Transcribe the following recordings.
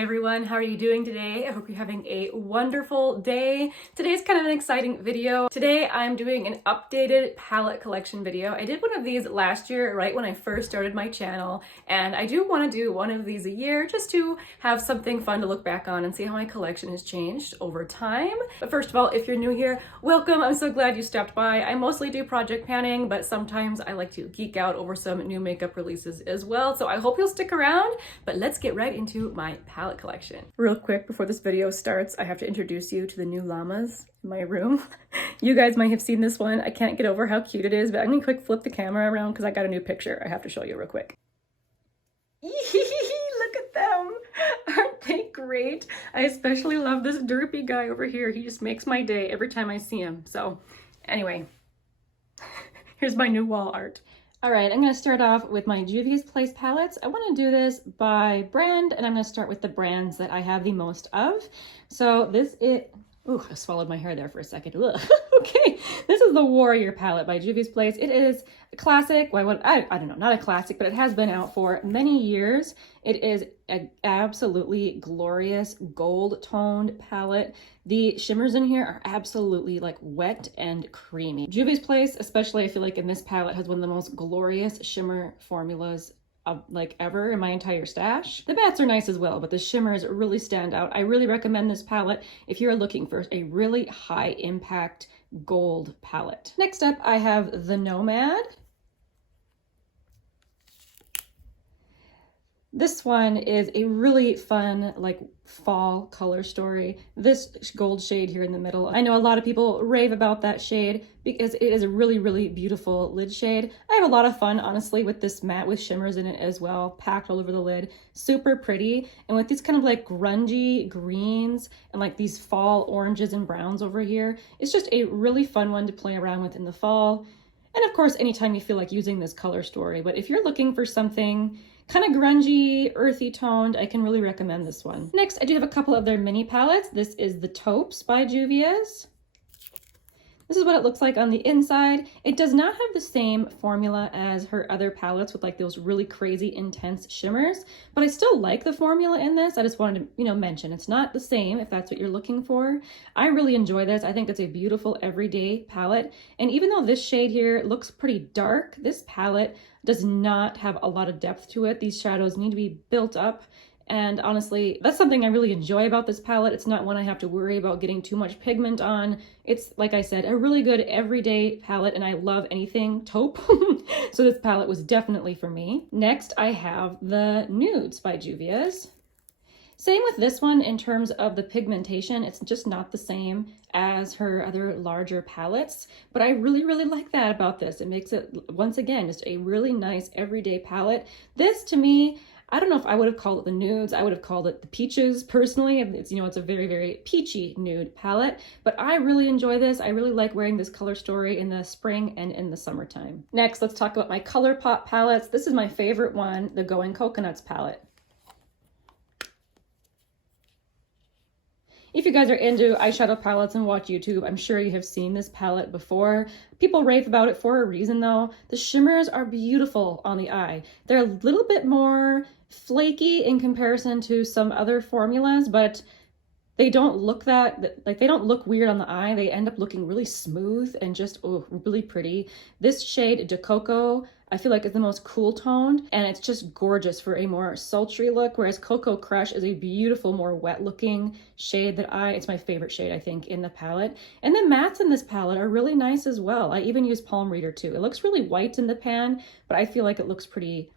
Hi everyone, how are you doing today? I hope you're having a wonderful day. Today's kind of an exciting video. Today I'm doing an updated palette collection video. I did one of these last year, right when I first started my channel, and I do want to do one of these a year just to have something fun to look back on and see how my collection has changed over time. But first of all, if you're new here, welcome. I'm so glad you stopped by. I mostly do project panning, but sometimes I like to geek out over some new makeup releases as well. So I hope you'll stick around, but let's get right into my palette collection. Real quick before this video starts, I have to introduce you to the new llamas in my room. You guys might have seen this one. I can't get over how cute it is, but I'm gonna quick flip the camera around because I got a new picture I have to show you real quick. Look at them. Aren't they great? I especially love this derpy guy over here. He just makes my day every time I see him. So anyway, here's my new wall art. All right, I'm gonna start off with my Juvia's Place palettes. I wanna do this by brand, and I'm gonna start with the brands that I have the most of. So this is, ooh, I swallowed my hair there for a second. Okay, this is the Warrior palette by Juvia's Place. It is a classic, well, I don't know, not a classic, but it has been out for many years. It is an absolutely glorious gold toned palette. The shimmers in here are absolutely like wet and creamy. Juvia's Place, especially, I feel like in this palette, has one of the most glorious shimmer formulas like ever in my entire stash. The mattes are nice as well, but the shimmers really stand out. I really recommend this palette if you're looking for a really high impact gold palette. Next up, I have the Nomad. This one is a really fun, like, fall color story. This gold shade here in the middle, I know a lot of people rave about that shade because it is a really, really beautiful lid shade. I have a lot of fun, honestly, with this matte with shimmers in it as well, packed all over the lid. Super pretty. And with these kind of like grungy greens and like these fall oranges and browns over here, it's just a really fun one to play around with in the fall. And of course, anytime you feel like using this color story. But if you're looking for something kind of grungy, earthy toned, I can really recommend this one. Next, I do have a couple of their mini palettes. This is the Taupes by Juvia's. This is what it looks like on the inside. It does not have the same formula as her other palettes with like those really crazy intense shimmers, but I still like the formula in this. I just wanted to, mention it's not the same if that's what you're looking for. I really enjoy this. I think it's a beautiful everyday palette. And even though this shade here looks pretty dark, this palette does not have a lot of depth to it. These shadows need to be built up. And honestly, that's something I really enjoy about this palette. It's not one I have to worry about getting too much pigment on. It's, like I said, a really good everyday palette, and I love anything taupe. So this palette was definitely for me. Next, I have the Nudes by Juvia's. Same with this one in terms of the pigmentation. It's just not the same as her other larger palettes, but I really, really like that about this. It makes it, once again, just a really nice everyday palette. This, to me, I don't know if I would have called it the Nudes. I would have called it the Peaches personally. It's, it's a very, very peachy nude palette, but I really enjoy this. I really like wearing this color story in the spring and in the summertime. Next, let's talk about my ColourPop palettes. This is my favorite one, the Going Coconuts palette. If you guys are into eyeshadow palettes and watch YouTube, I'm sure you have seen this palette before. People rave about it for a reason though. The shimmers are beautiful on the eye. They're a little bit more flaky in comparison to some other formulas, but they don't look they don't look weird on the eye. They end up looking really smooth and just, oh, really pretty. This shade, De Coco, I feel like it's the most cool toned, and it's just gorgeous for a more sultry look, whereas Cocoa Crush is a beautiful, more wet looking shade that it's my favorite shade, I think, in the palette. And the mattes in this palette are really nice as well. I even use Palm Reader too. It looks really white in the pan, but I feel like it looks pretty,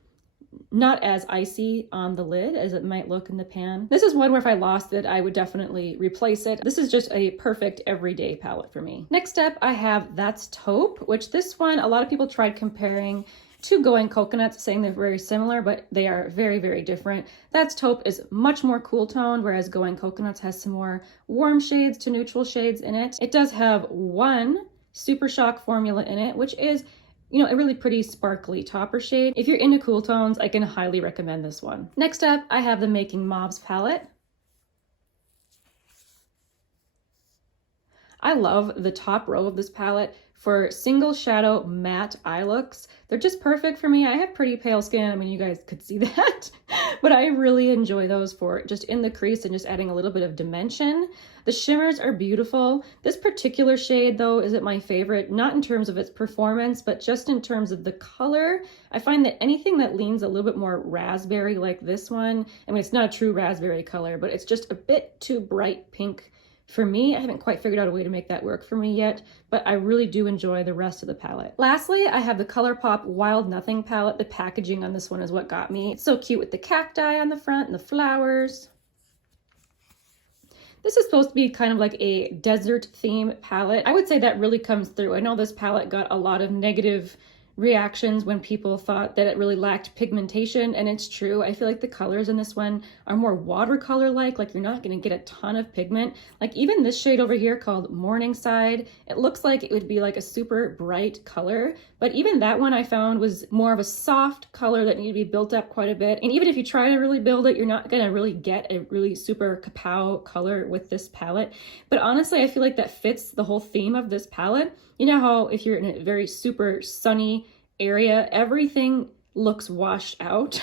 not as icy on the lid as it might look in the pan. This is one where if I lost it, I would definitely replace it. This is just a perfect everyday palette for me. Next up, I have That's Taupe, which this one, a lot of people tried comparing to Going Coconuts, saying they're very similar, but they are very, very different. That's Taupe is much more cool toned, whereas Going Coconuts has some more warm shades to neutral shades in it. It does have one Super Shock formula in it, which is a really pretty sparkly topper shade. If you're into cool tones, I can highly recommend this one. Next up, I have the Making Mauves palette. I love the top row of this palette for single shadow matte eye looks. They're just perfect for me. I have pretty pale skin. I mean, you guys could see that, but I really enjoy those for just in the crease and just adding a little bit of dimension. The shimmers are beautiful. This particular shade though isn't my favorite, not in terms of its performance, but just in terms of the color. I find that anything that leans a little bit more raspberry like this one, I mean, it's not a true raspberry color, but it's just a bit too bright pink for me. I haven't quite figured out a way to make that work for me yet, but I really do enjoy the rest of the palette. Lastly, I have the ColourPop Wild Nothing palette. The packaging on this one is what got me. It's so cute with the cacti on the front and the flowers. This is supposed to be kind of like a desert theme palette. I would say that really comes through. I know this palette got a lot of negative reactions when people thought that it really lacked pigmentation, and it's true. I feel like the colors in this one are more watercolor-like, like you're not going to get a ton of pigment. Like even this shade over here called Morningside, it looks like it would be like a super bright color, but even that one I found was more of a soft color that needed to be built up quite a bit. And even if you try to really build it, you're not going to really get a really super kapow color with this palette. But honestly, I feel like that fits the whole theme of this palette. You know how if you're in a very super sunny area, everything looks washed out.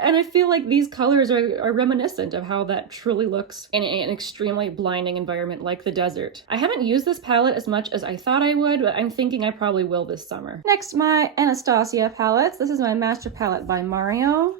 and I feel like these colors are reminiscent of how that truly looks in an extremely blinding environment like the desert. I haven't used this palette as much as I thought I would, but I'm thinking I probably will this summer. Next, my Anastasia palettes. This is my Master Palette by Mario.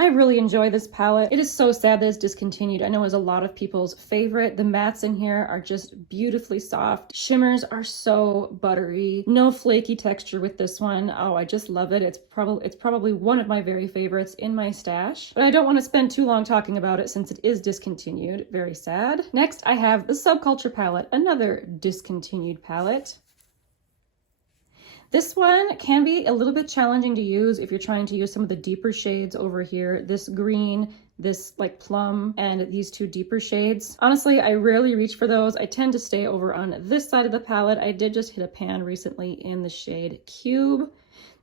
I really enjoy this palette. It is so sad that it's discontinued. I know it's a lot of people's favorite. The mattes in here are just beautifully soft. Shimmers are so buttery. No flaky texture with this one. Oh, I just love it. It's probably one of my very favorites in my stash. But I don't want to spend too long talking about it since it is discontinued. Very sad. Next, I have the Subculture palette, another discontinued palette. This one can be a little bit challenging to use if you're trying to use some of the deeper shades over here. This green, this like plum, and these two deeper shades. Honestly, I rarely reach for those. I tend to stay over on this side of the palette. I did just hit a pan recently in the shade Cube.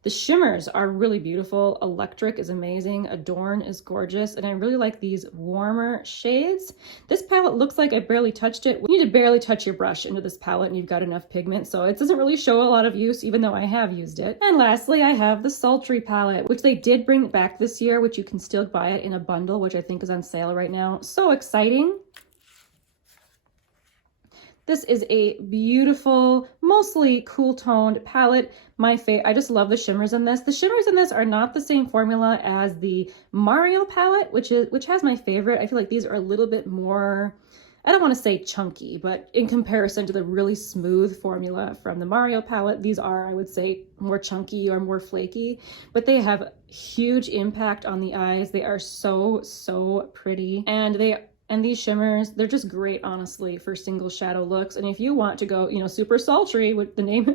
The shimmers are really beautiful. Electric is amazing. Adorn is gorgeous. And I really like these warmer shades. This palette looks like I barely touched it. You need to barely touch your brush into this palette and you've got enough pigment. So it doesn't really show a lot of use, even though I have used it. And lastly, I have the Sultry palette, which they did bring back this year, which you can still buy it in a bundle, which I think is on sale right now. So exciting. This is a beautiful, mostly cool toned palette. I just love the shimmers in this. The shimmers in this are not the same formula as the Mario palette, which has my favorite. I feel like these are a little bit more, I don't want to say chunky, but in comparison to the really smooth formula from the Mario palette, these are, I would say, more chunky or more flaky, but they have huge impact on the eyes. They are so, so pretty. And these shimmers, they're just great, honestly, for single shadow looks. And if you want to go, super sultry with the name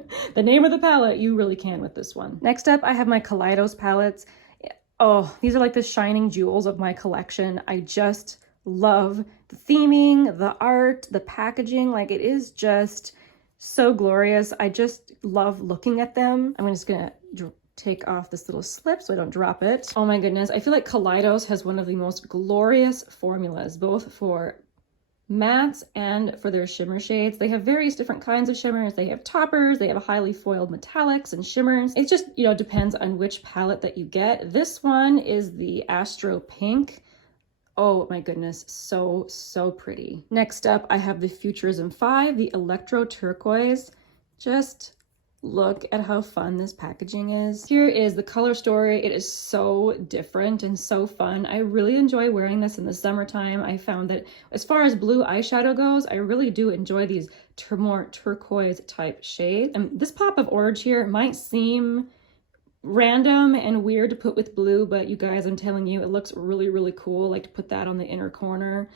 of the palette, you really can with this one. Next up, I have my Kaleidos palettes. Oh, these are like the shining jewels of my collection. I just love the theming, the art, the packaging. Like, it is just so glorious. I just love looking at them. I'm just gonna take off this little slip so I don't drop it. Oh my goodness, I feel like Kaleidos has one of the most glorious formulas, both for mattes and for their shimmer shades. They have various different kinds of shimmers. They have toppers, they have highly foiled metallics and shimmers. It just, depends on which palette that you get. This one is the Astro Pink. Oh my goodness, so, so pretty. Next up, I have the Futurism 5, the Electro Turquoise. Just look at how fun this packaging is. Here is the color story. It is so different and so fun. I really enjoy wearing this in the summertime. I found that as far as blue eyeshadow goes, I really do enjoy these more turquoise type shades. And this pop of orange here might seem random and weird to put with blue, but you guys, I'm telling you, it looks really, really cool. Like to put that on the inner corner,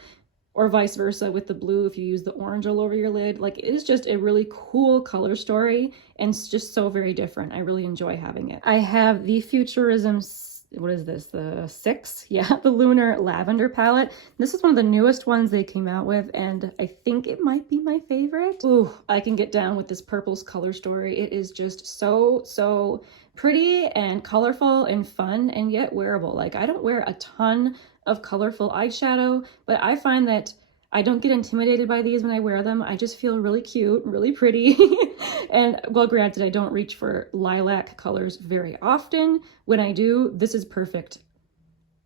or vice versa with the blue if you use the orange all over your lid. Like, it is just a really cool color story and it's just so very different. I really enjoy having it. I have the Futurism, what is this, the 6? Yeah, the Lunar Lavender palette. This is one of the newest ones they came out with and I think it might be my favorite. Ooh, I can get down with this purple's color story. It is just so, so pretty and colorful and fun and yet wearable. Like, I don't wear a ton of colorful eyeshadow, but I find that I don't get intimidated by these when I wear them. I just feel really cute, really pretty. And well, granted, I don't reach for lilac colors very often. When I do, this is perfect.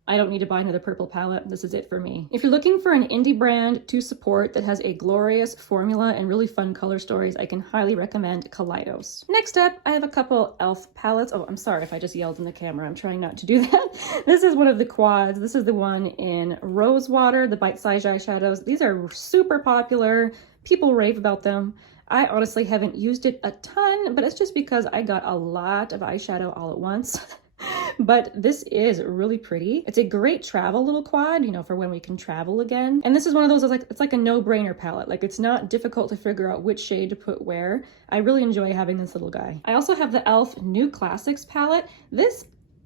I don't need to buy another purple palette. This is it for me. If you're looking for an indie brand to support that has a glorious formula and really fun color stories, I can highly recommend Kaleidos. Next up, I have a couple e.l.f. palettes. Oh, I'm sorry if I just yelled in the camera. I'm trying not to do that. This is one of the quads. This is the one in Rosewater, the bite-sized eyeshadows. These are super popular. People rave about them. I honestly haven't used it a ton, but it's just because I got a lot of eyeshadow all at once. But this is really pretty. It's a great travel little quad, you know, for when we can travel again. And this is one of those, it's like a no-brainer palette. Like, it's not difficult to figure out which shade to put where. I really enjoy having this little guy. I also have the e.l.f. New Classics palette. This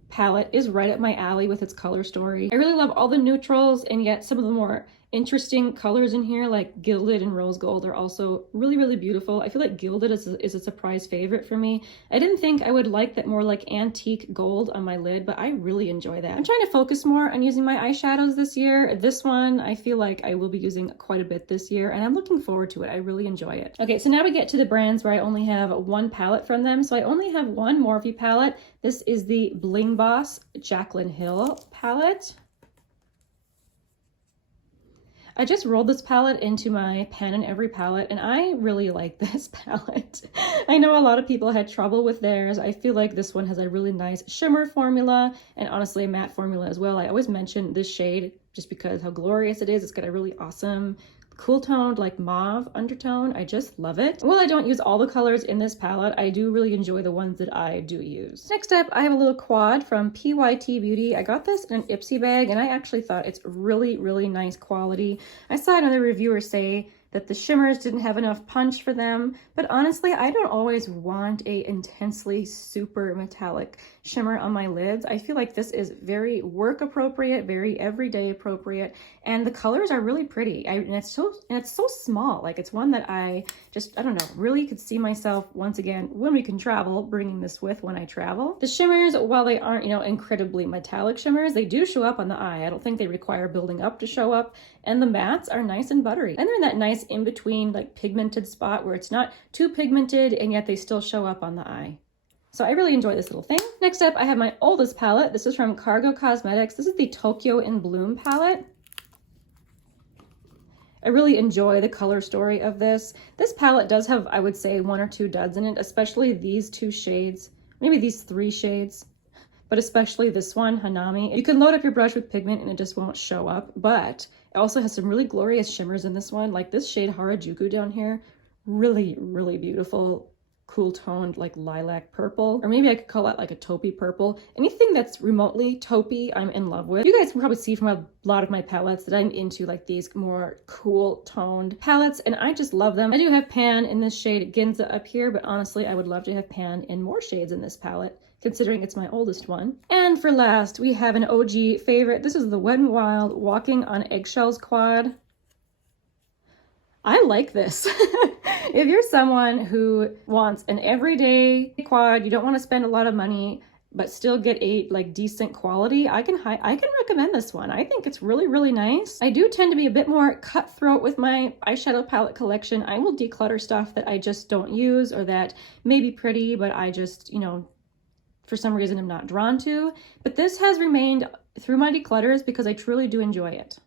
palette is right up my alley with its color story. I really love all the neutrals, and yet some of the more interesting colors in here, like Gilded and Rose Gold, are also really, really beautiful. I feel like Gilded is a surprise favorite for me. I didn't think I would like that more like antique gold on my lid, but I really enjoy that. I'm trying to focus more on using my eyeshadows this year. This one, I feel like I will be using quite a bit this year, and I'm looking forward to it. I really enjoy it. Okay, so now we get to the brands where I only have one palette from them. So I only have one Morphe palette. This is the Bling Boss Jaclyn Hill palette. I just rolled this palette into my Pen and Every palette, and I really like this palette. I know a lot of people had trouble with theirs. I feel like this one has a really nice shimmer formula, and honestly a matte formula as well. I always mention this shade just because how glorious it is. It's got a really awesome cool toned like mauve undertone. I just love it. While I don't use all the colors in this palette, I do really enjoy the ones that I do use. Next up, I have a little quad from PYT Beauty. I got this in an Ipsy bag, and I actually thought it's really, really nice quality. I saw another reviewer say that the shimmers didn't have enough punch for them, but honestly, I don't always want a intensely super metallic shimmer on my lids. I feel like this is very work appropriate, very everyday appropriate, and the colors are really pretty. And it's so small. Like, it's one that I don't know, really could see myself once again when we can travel, bringing this with when I travel. The shimmers, while they aren't, you know, incredibly metallic shimmers, they do show up on the eye. I don't think they require building up to show up, and the mattes are nice and buttery. And they're in that nice in-between like pigmented spot where it's not too pigmented and yet they still show up on the eye. So I really enjoy this little thing. Next up, I have my oldest palette. This is from Cargo Cosmetics. This is the Tokyo in Bloom palette. I really enjoy the color story of this. This palette does have, I would say, one or two duds in it, especially these two shades, maybe these three shades, but especially this one, Hanami. You can load up your brush with pigment and it just won't show up, but it also has some really glorious shimmers in this one. Like this shade Harajuku down here, really, really beautiful, cool toned like lilac purple, or maybe I could call it like a taupey purple. Anything that's remotely taupey, I'm in love with. You guys can probably see from a lot of my palettes that I'm into like these more cool toned palettes, and I just love them. I do have Pan in this shade Ginza up here, but honestly, I would love to have Pan in more shades in this palette, considering it's my oldest one. And for last, we have an OG favorite. This is the Wet n Wild Walking on Eggshells quad. I like this. If you're someone who wants an everyday quad, you don't want to spend a lot of money, but still get a like decent quality, I can recommend this one. I think it's really, really nice. I do tend to be a bit more cutthroat with my eyeshadow palette collection. I will declutter stuff that I just don't use or that may be pretty, but I just, you know, for some reason I'm not drawn to. But this has remained through my declutters because I truly do enjoy it.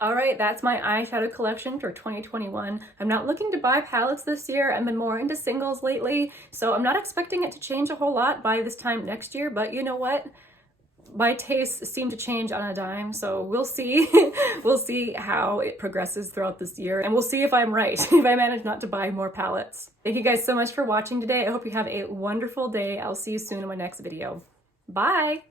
All right, that's my eyeshadow collection for 2021. I'm not looking to buy palettes this year. I've been more into singles lately, so I'm not expecting it to change a whole lot by this time next year, but you know what? My tastes seem to change on a dime, so we'll see. We'll see how it progresses throughout this year, and we'll see if I'm right, if I manage not to buy more palettes. Thank you guys so much for watching today. I hope you have a wonderful day. I'll see you soon in my next video. Bye!